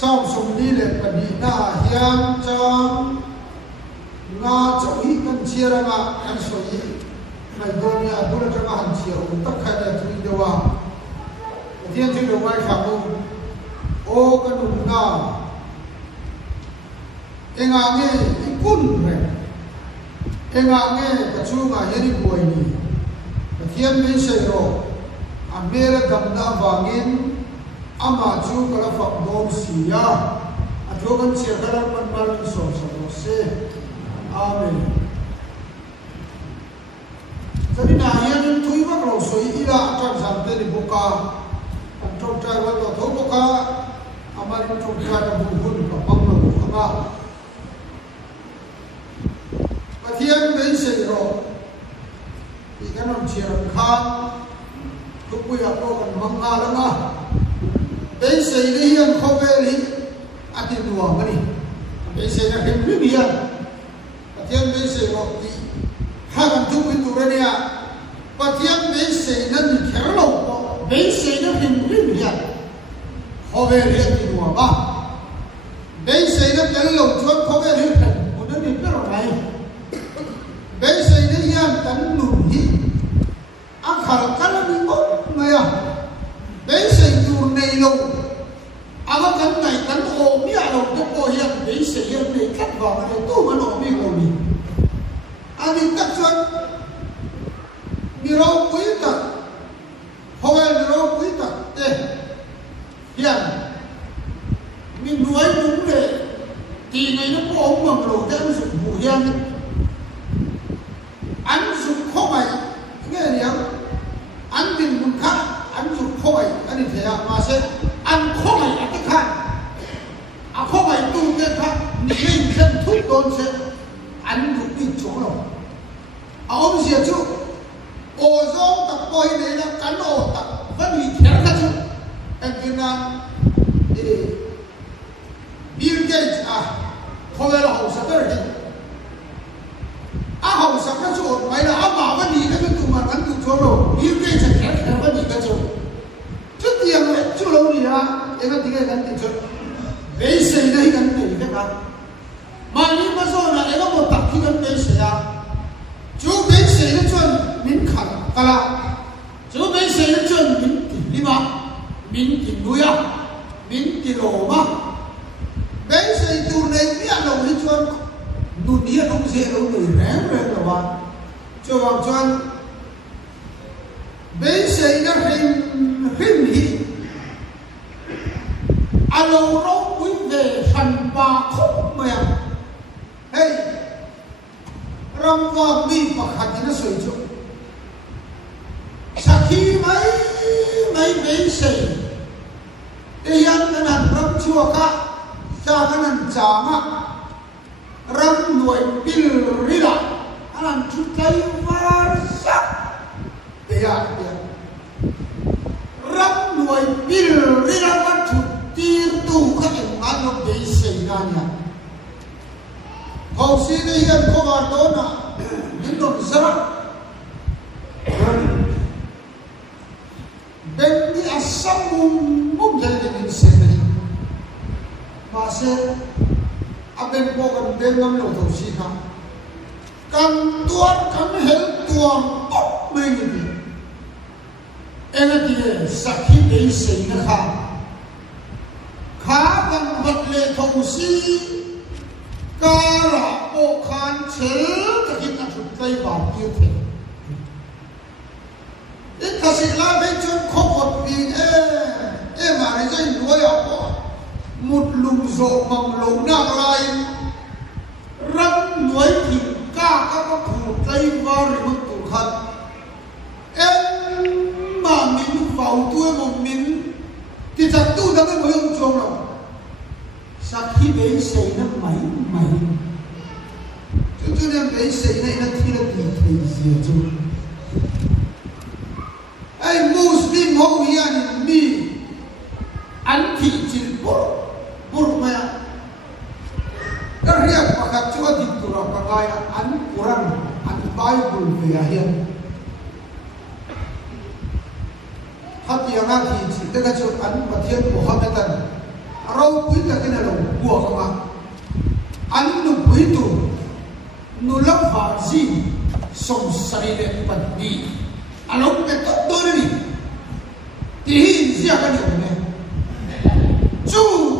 sau sum đi lệ phần đi na hiam chang nga chau hi kan chiara ma kan so hi mai do ni adura chama han chiu tak kha da thui dewa thiên thiên đồng ai khảo ông ô cái đúng na em nghe cái cún này em nghe cái chú ngài hiện buổi này cái thiên mấy sợi rồi anh nghe là cầm đá vàng ama chú cái là phật đôn xì ya anh chú cái chia cái là mình mang sổ sổ xe amen cho nên là hiện thui bắt đầu suy ý là trong sản tế đi bộ ca trong trai vẫn có thấu bộ ca ama trong trai là bùn bùn và băng lục ama và thiên đến sỉ rồi thì cái nón chia làm khang lúc bây giờ tôi còn măng nga lắm à đến sỉ đi hiền không về đi ăn tiền đùa mà đi đến sỉ là hiền biết hiền và thiên đến sỉ rồi thì hai con chú bên tụi đây à và thiên đến sỉ nó bị khéo lộc đến sỉ nó hiền biết hiền không về hiền thì đùa ba đến sỉ nó khéo lộc chuột không về hiền một đứa đi biết rồi này bây giờ đây hiện tận nụ hi, ác khảo cái là mình tốt mày à, bây giờ dù này lâu, ác cái này cái ô mi à lâu cái ô hiện bây giờ hiện này cắt vào cái tu mà nó mi ô mi, anh đi cắt chân, mi rau quý tật, hôm nay mi rau quý tật, hiện, mi nuôi đúng đấy, thì này nó có ông bằng lâu cái nó dùng bù hiện anh dùng khói nghe gì không? Anh tìm một khác anh dùng khói anh đi thế mà sẽ ăn khói ăn cái khác à khói tu cái khác mình dân thuốc đồn sẽ anh cũng đi chỗ nào ông gì chứ ô dông tập coi này là cán ô tập vẫn bị thiếu cái chứ anh kia là Bill Gates à khói là hậu sản đó là hậu sản cái chỗ vậy là bảo cái gì cái tụi mà ăn tụi chỗ rồi yêu cái chẳng khéo khéo cái gì cái chỗ trước tiên rồi chưa lâu gì à em ăn cái ăn tiền chỗ bế xây đây ăn tiền cái nào mà nhưng mà rồi là em có một tập khi ăn bế xây à chú bế xây nó chuẩn mình khẩn cả là chú bế xây nó chuẩn mình tiền đi mà mình tiền nuôi à mình tiền lỗ mà bế xây tụi này biết đâu hết chuẩn nụ nia không dễ đâu người ráng rồi các bạn cho vào cho bây giờ nó hình hi alo nó quý về phần ba khúc mèo hey ram vào mi và khát nó sôi chung sau khi mấy bây giờ thì anh cái này ram chua cả cha cái này chả mà ram nuôi pil rila anh chú thấy var sắc thì ram nuôi pil rila bắt chú tiêu tu các những anh nó bị xảy ra nhá hậu sĩ đây hiện có vào đó là những đồng rất bên đi asam mum jadi dengan sendiri masih aben pokok dengan lo tu sih kan tuan kan hel tuan top begini enak dia sakit dari sini kan vật lệ thầu si cara bukan cerita kita cukai bagi tu. Ini kasihlah bencon kokot bin mari jadi dua apa mutlum zo manglong nak lain ram nuai tingka kapa cukai bari mutuhan mà mình vào tuổi một mình thì thật tu đã mới không trông rồi sao khi bé xây nó mày cho nên bé xây này nó thi là gì chứ ai Muslim hậu hiền mi ăn thịt chỉ bột mà các riêng mà các chỗ thịt tụi nó các ai ăn Quran ăn Bible về hiền hati yang nanti kita kacau an mathian Muhammadan rau pui ta kena lo buah kama anu pui tu nulak haji som sarile pandi alok betul tu ni tihin siapa ni orang ni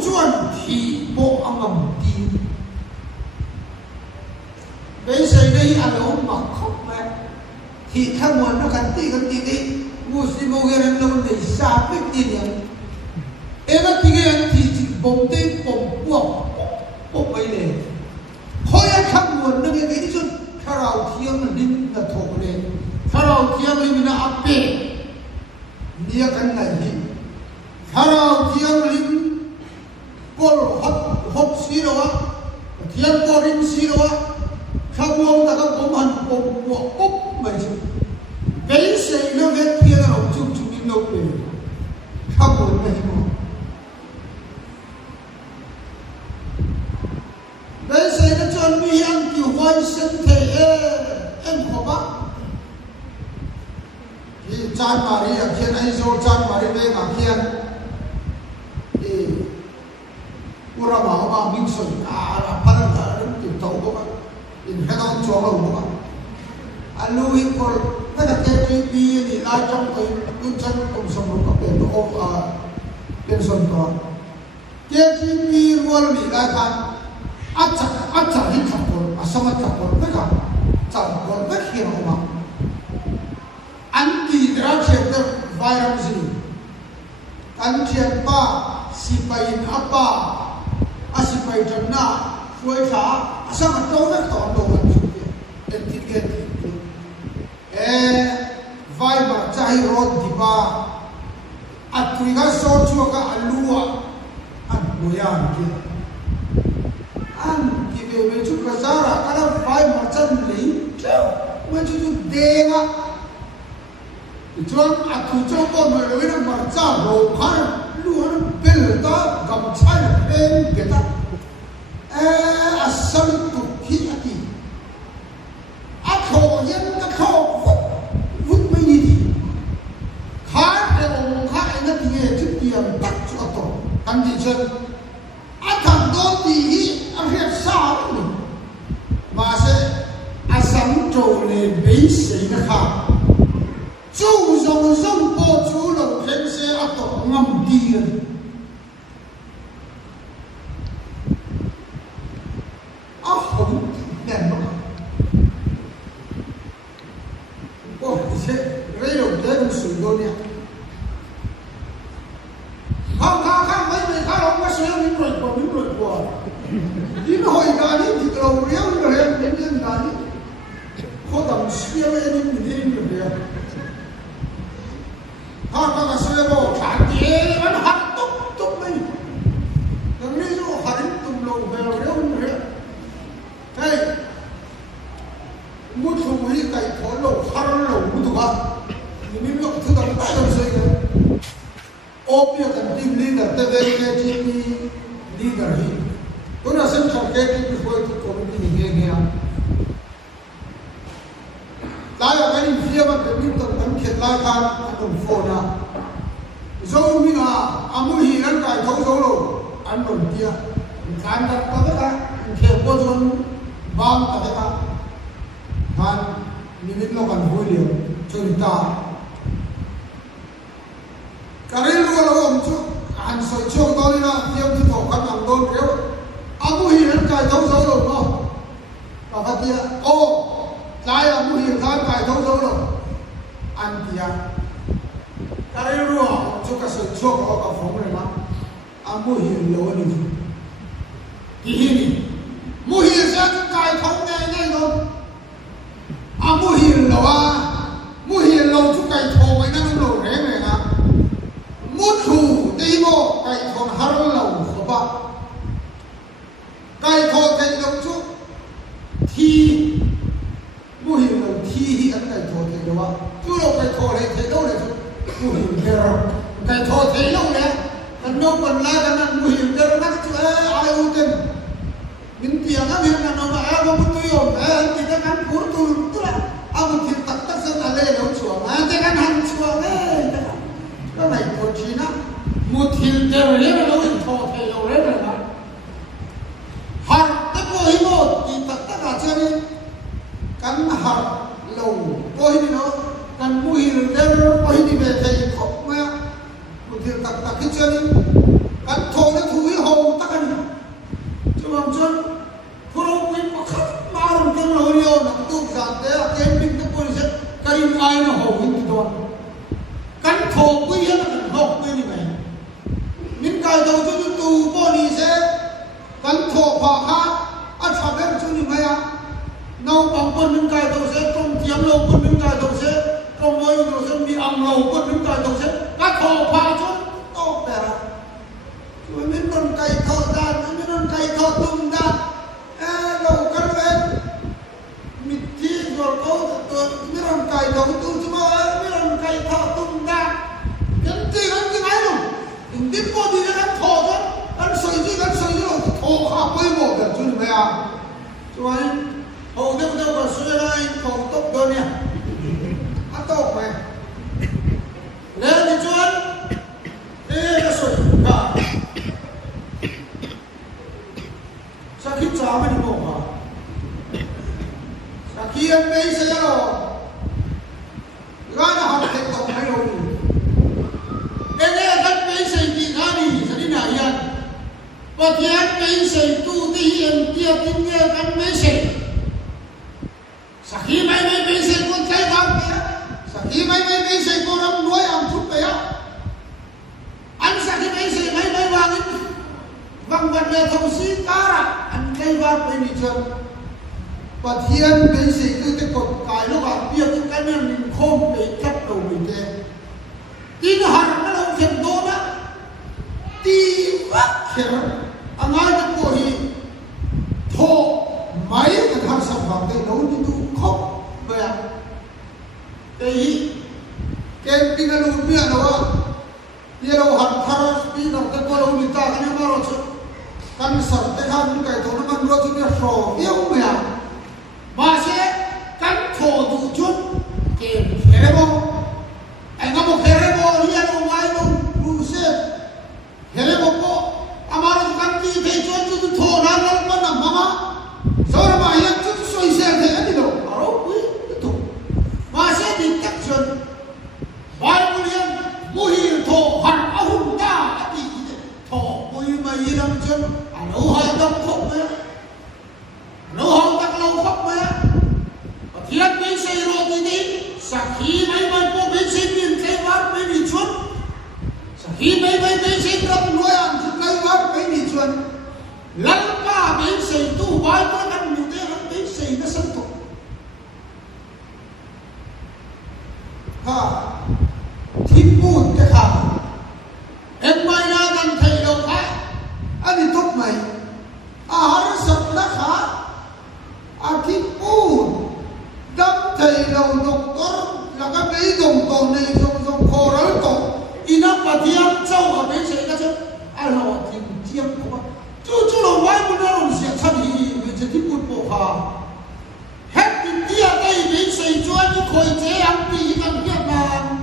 cuan thi bo angam ti besai ni alok makok me thi kamuan nak kanti ni muslim orang lain ni siapa ni yang enak tiga yang thi bom te bom buang bom ni Hoya kamuan nak ni tu karau tiang lim na thok le karau tiang lim na ape dia kan lagi karau tiang lim pol hop sirawa tiang porin sirawa kamuan tak boman pop mai tu beise lo vet tiang ro chu ni no pe kamuan ni mo beise na chon mi yang ki hoi sen the en khoba ki chan mari a khian ai zo chan mari be ma khian e ura ma ba ming soi a phal da ti to ko ba in he dong cho lo ko ba alu hi por ta da ke ti bi ni la chong ko kun chan kom som ro ka pe to a pen son to ke ti bi wal mi la kan acha hi thapor asama thapor beka chapor bek hi ma anti drug sector virus ni anti pa sipai apa asipai janna foi tha asama to bek to do kan anti get viber chai rod diba aturiga so chuka alua an boyan ke an kibe chu kazara kana vai marchan lei me chu denga chuan atu chu ko me lo ina marcha ro khan lu han bel ta gam chai en beta asam tu ki ati akho yen na kho vut me ni di kha e ong kha e na ti e chu tiam tak chu ato kan di chen akan do ti hi akhir sa ni ma se asam to le bei sei na kha chu zong zong po chu lo khen se ato ngam ti a hom nen ma o se re lo de su do ni khang mấy khá lắm cái xe mình rồi qua đi nó hồi gà đi thì đầu réo rồi em đến đến gà đi khó tầm xe với em mình đi được rồi khang xe bộ thả tiền vẫn hắt túc mình đừng đi vô hẳn tụm lầu về réo rồi hey mua thùng đi cày thổ lầu hắt lầu mua thùng à mình lúc thứ tầm tay đâu xây rồi Opia kan team leader te ve ke team leader hi una sem khar ke team hoi to committee ni ge ya la ya kan fia ba ke min to kan khet la khan an phone na zo mi na amu hi ran kai thau zo lo an non tia kan da ta ka ke bo zon bang ta ka han ni min lo kan hoi le chori ta Karil wala om chu an soi chok do ni na tiam tu to kan ang don reu amu hi ran kai thau zo lo no pa ka tia o lai amu hi ran kai thau zo lo an tia Karil ru om chu ka soi chok o ka phong le na amu hi lo ni ti hi ni mu hi sa chu kai thau ne ne no amu hi lo a mu hi lo chu kai thau mai na lo re me na một thủ đi bộ cái thôn har lâu khó ba cái thôn cái lâu chút thi mô hình lâu thi anh cái thôn cái lâu á chú lâu cái thôn này thấy đâu này mô hình cái thôn thấy lâu này anh nấu còn lại cái này mô hình cái nó chú ai ưu tiên những tiếng á mình là nó mà ai có một tôi ổn anh thì cái ăn cuốn tôi tức là anh một thịt tắc tắc dân là lên đâu chuồng anh cái ăn hàng chuồng ấy cái này thôn chi nó một thịt đều lấy mà nấu thịt thô thế thổ quy hết là cần học quy như vậy mình cài đầu cho những tù bò đi sẽ cần thổ phá khá à chả biết cho như vậy à nào bằng quân mình cài đầu sẽ trong tiêm lâu quân mình cài đầu sẽ trong môi đầu sẽ bị ăn lâu quân mình cài đầu sẽ các thổ phá cho tốt đẹp rồi mình còn cài thở ra mình còn cài thở tung ra lâu cân lên mình chỉ rồi câu mình còn cài đầu tu chứ mà mình còn cài thở tung ra cái gì ngay luôn tiếp qua đi đến thổ đó anh xây chứ thổ khá quay một được chứ mày à cho anh hầu tiếp theo còn suy ra anh thổ tốc đơn nha ăn tốc mày lên đi cho anh thế là sôi cả sao khi trả mày đi ngủ mà sao khi anh bây giờ rồi gái là học thành tộc hay rồi đây là các mấy xây đi ngã đi sẽ đi nào vậy và thì các mấy xây tu thì hiện kia tin nghe các mấy xây sau khi mấy xây con trai vào kia sau khi mấy xây con ông nuôi ông chút vậy anh sau khi mấy xây mấy vang vật là thông sĩ ta ra anh cây vào bên đi chân và thiên mấy xây tu cái cột cái lúc bạn biết cái này mình không để chấp đầu mình thế tin hẳn nó là thiền đô đó đi vắt khéo anh ai cũng có gì thọ mấy cái thằng sản phẩm đây nấu như tôi khóc vậy à cái tin là luôn biết đâu đi đâu hẳn thằng đi đâu cái cô đâu người ta cái nào rồi chứ căn sản cái hàng cái thằng nó mang rồi chứ nó sổ yêu mày à mà sẽ căn thọ đủ chút cái thế không anh có một thế bộ đi ăn ngoài đâu đủ xe thế bộ cô amaro kan ki thế cho tu thô ra nó mà nằm mà rồi mà hiện chút xoay xe thế đi đâu aro quý tu mà sẽ đi chắc chân vài mươi năm mui thô hẳn ahun ta đi thô mui mà gì làm chân nấu hai tâm khóc mấy nấu hai tắc lâu khóc mấy thiệt mấy xe rồi đi sau khi mấy cô mấy xe tiền cây vắt mấy đi chuột sau khi mấy xe cầm nuôi ăn thì cây vắt mấy đi chuột lăn ba mấy xe tu vài con ăn nhiều thế hơn mấy xe nó sân tục ha thiên bùn cái khả em mai ra gần thầy đâu phải anh đi tốt mày hắn sập nó khá thiên bùn đâm thầy đầu doctor là các mấy đồng tổ này dùng khổ rối tổ inap và thiam châu ở bên sẽ cái chứ ai lo tìm thiam không chú là vài một năm sẽ thay đi về sẽ tiếp tục bộ hà hết đi tia đây bên sẽ cho anh khôi chế ăn đi bằng Việt Nam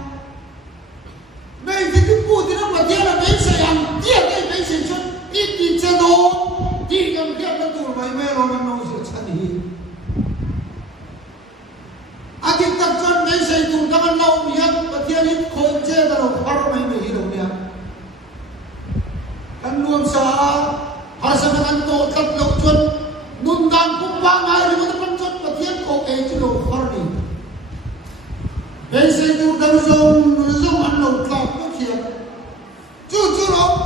bên thì tiếp tục thì nó mà tia là bên sẽ ăn tia đây bên sẽ cho ít đi chơi đồ đi bằng Việt Nam tụi mày mẹ lo nó sẽ thay đi adik takkan mấy xây tụi các anh lâu miếng và thiên ít khôi chế ta đâu có mấy mấy đâu miếng kan luam sa hasa kan to tat lo chun nun dan cũng vang ai đi mà kan chun và thiên ko cái chứ đâu có đi mấy xây tụi kan zong ăn lâu tat có thiên chú đâu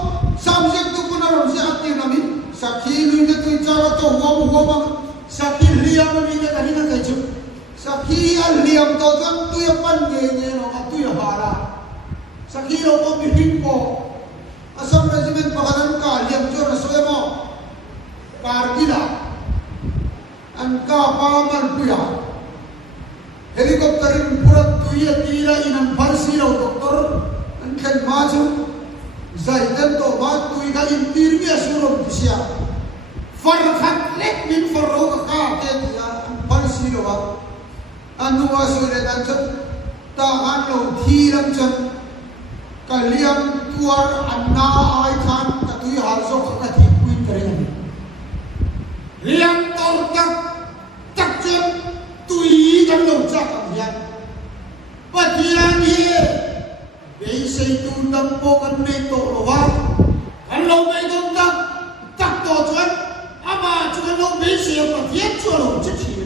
sam giấc tụi con nào sẽ ăn tiền làm gì sau khi mình đã tụi cha to hoa mà sau khi liam mình đã cái này cái chứ sau khi anh liam to chân tôi pan nghe nó tôi hara sau khi nó có bị hít po asam regiment pakadan ka liam cho nó soi mo kargila an ka paman puya helicopter pura tuya tira inam farsi lo doctor an khen ma chu zai dan to ma tui ka interview surom kisia farhat lek min farro ka ke ya farsi lo ba anu asure dan chat ta han lo thi ram chat kaliam tuar anna ai khan ka tui har so ka thi kuin kare liam tor tak tak chat tui dan lo chak ya patian hi be sei tu nam po kan me to lo wa kan lo me dom tak to chuan ama chuan lo be sei patian chu lo chit hi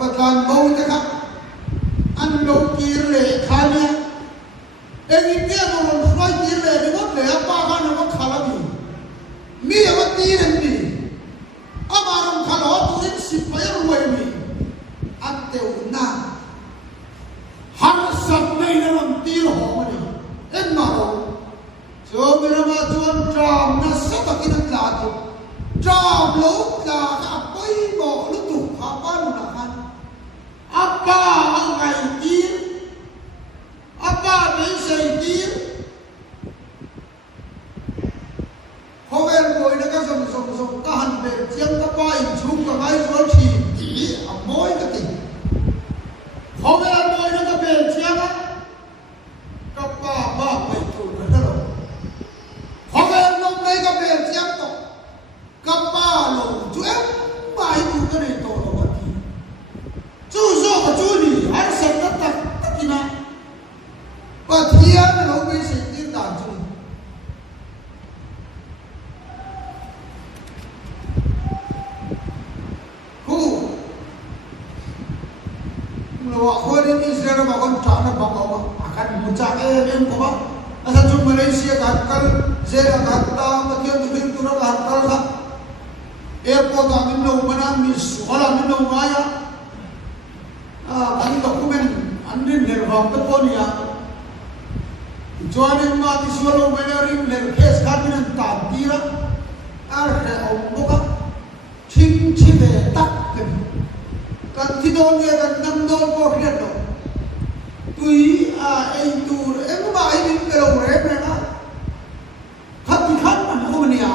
ประทานโบนะครับอันโล lâu kia lệ khai nè em in kia mà còn xoay kia lệ thì mất lệ ba khăn nó mất khá lắm mi ở mất tí lên mi à mà nó khá lắm tôi in xịt phải ở ngoài mi ăn tiêu na hắn sập này nó làm tí là họ mà đi em mà đâu cho mình mà chuan tràm nó sắp vào cái năng lạ thôi tràm lỗ là cả bấy bộ lúc tụ họ ban là hắn apa ang ngày kia apa đến xây kia hôm nay ngồi nó cái dùng cái hành về chiếng cái bay xuống cái bay xuống thì ở mỗi cái tỉnh hôm nay ngồi nó cái về chiếng á cái ba mấy tuổi nữa đó hôm nay nó mấy cái về chiếng đó cái ba lồng chuyện ba tuổi cái này tổ nó mất đi chú số cái chú đi hắn sẽ nó tắt cái nào và thiên nó mới sẽ tiến đàn chú Waktu ini Israel bangun cakap bahawa akan mencapai yang apa? Asal cuma Malaysia khatkal, Zera khatkal, macam tu Turki khatkal lah. Airport amin lo mana mis, wala amin lo maya. Kami dokumen andin lerham tu pun ya. Jualan mati suara menarik lerkes kami nan tabdira. Arhe omboka, cing betak kan. Kan tidor dia kan namdor ko hiato tui ai tur em ba ai bin pero re na khat khat man ho nia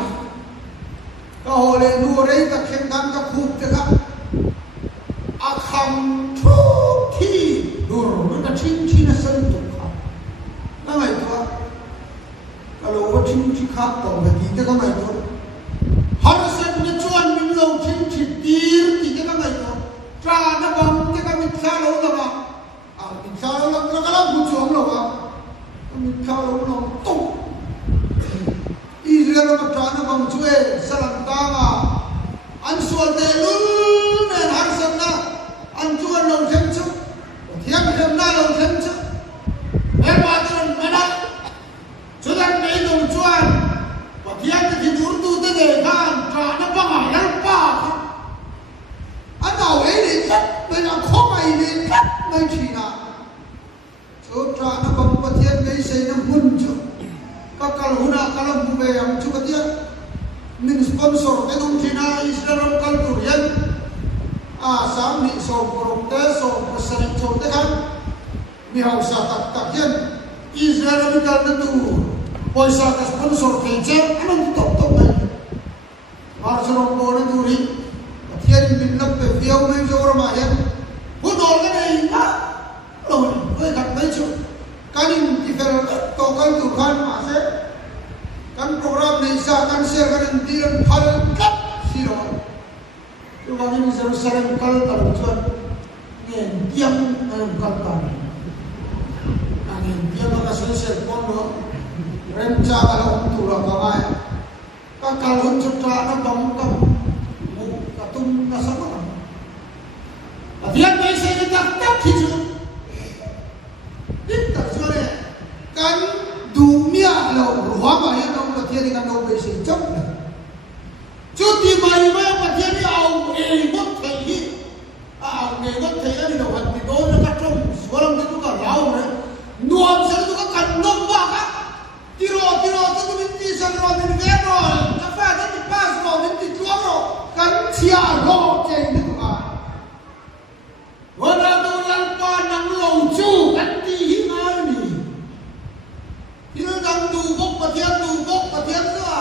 ka hole nu re ka khen kan ka khuk te ka akham thu thi dur na chin chin san tu kha na mai to ka lo chin chin kha to ga ti te ka mai to har san ne chuan min lo chin chin tir ti te ka mai to tra nó bom cái mình sao lâu rồi mà mình sao lâu lắm nó lắm buồn xuống rồi mà mình sao lâu lắm tung Israel mà tra nó bom chuê sao làm ta mà anh xuân tê luôn nên hắn sân na anh chuan lâu thêm chút thiam thêm na lâu thêm chút em mà tôi mà đó chúng ta mấy lâu chuan và thiam thì muốn tu tới để gan tra nó bom à nó ba anh nào ấy đi thắt bây giờ khó mày đi thắt mày chỉ là chỗ trả nó bằng bát thiên cái xây nó mun chứ các kalau huna kalau bube yang cukup dia min sponsor cái đông China Israel kalturian sáng bị sầu korong te sầu pesan sầu te kan mi hausa tak yan Israel bị kalna tu poisa ka sponsor kece anong top mai harus orang tu ri thiên mình lập về phiêu mấy chỗ mà hiện hút đồ cái này á rồi với gặp mấy chỗ cái này thì phải có cái chủ quan mà sẽ cái program này ra cái share cái này đi lên phật cấp gì rồi nhưng mà mình sẽ xem cái tầm chuẩn nghe tiếng cái tầm nghe tiếng nó sẽ sẽ con nó rem cha cái ông tu là cái này các cái luôn chụp ra nó bóng tâm tung na sama dia mai saya tak hiju dit tak sore kan dunia lo ruang ya no patia ni kan no mai sai chap na chuti mai mai patia ni au e bot thei au ne bot thei ni no hat ni do na ka trong sualam tu ka lao ne nuam sa tu ka kan nom ba ka tiro tu minti sa ro ni ge ro ka fa ta ti pas ro minti tuam ro kan chia ro chen ni ka wala do lan pa nang lo chu kan ti hi ngai ni tiro dang tu bok pa thiam ra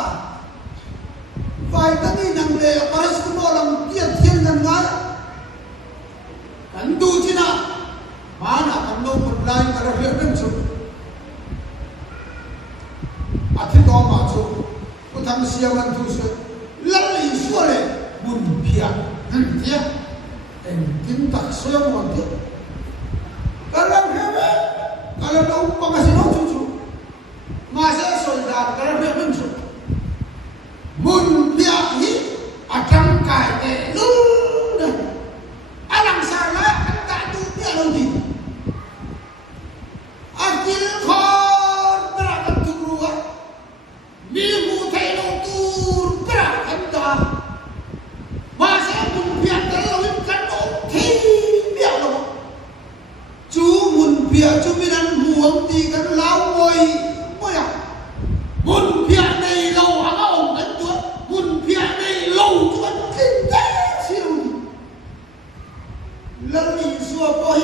vai ta ni nang le paras ku no lam tian thian nan ngai kan tu china mana kan no put lai ka ra hian chu athi do ma chu ku tham siam an tu se lai suale bun pia dia en tin tak soyo mo dia kalau hebe kalau no pangasino cucu masa soldat kalau hebe cu bun pia hi akan kai te lu alang sala kan tak tu dia lo di เพียจุมินันห่วงตีกันเล่าโวยไม่อะมุนเพียในเราหางเอากันตัวมุนเพียในเราตัวกินได้สิวแล้วมีสัวบ่อย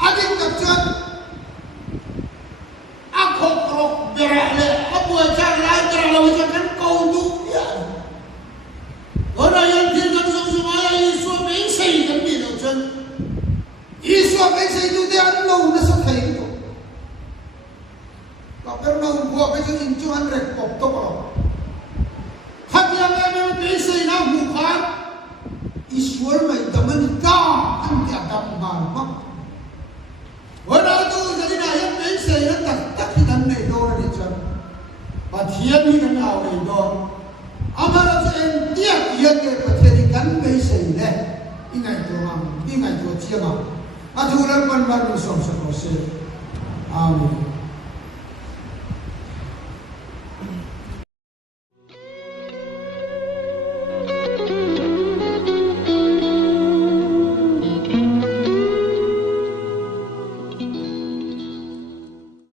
อาดิงกับจันอาคงรบเบรเลอาบัวจางไล่จางเราจะกันเกาดูเนี่ยorang yang tinggal semua Yesus Mesih kan dia macam Yesus Mesih itu dia anu nasa kain tu. Kau pernah buat macam incuan rekop tu kalau. Hati yang memang Mesih nak bukan Yesus mai teman kita anda akan marah. Orang tu jadi nak yang Mesih nak tak kita nak doa ni macam. Bahagian ni kan awal doa. Amaran sen dia ke perhatikan Mesih le ingai tu ciama aturan ban ban som amin